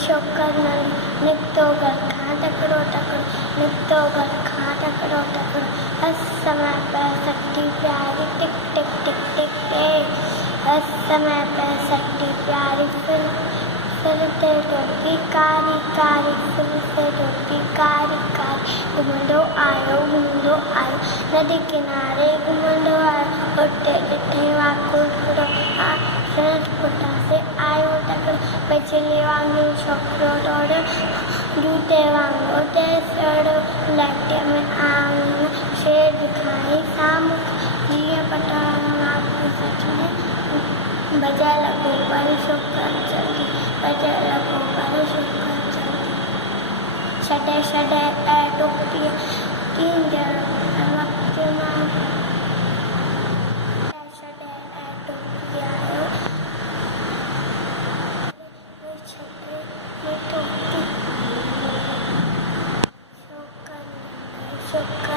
shocker निकतो घर कहाँ takraw takraw निकतो घर कहाँ टकरो टकरो हस समय पर सकती प्यारी टिक टिक टिक टिक टिक हस समय पर सकती प्यारी फिर से टोपी कारी कारी फिर से टोपी कारी कारी घुमंडो आयो नदी किनारे घुमंडो आयो उठे डिठे वाकुड़ो आ सरस पुटा से आयो टकरो पछले वांगो छोकरो डोड़ो जूते वांगो तेसड़ो लाटे में आंग शेर दिखाई सामू जिया पटाना आपकी सच में बजा लगो पर शोकर जल्दी बजा लगो पर शोकर जल्दी छड़े छड़े ए टोपी तीन जड़ वक्त में छड़े ए टोपी आयो छड़े ये टोपी शोकर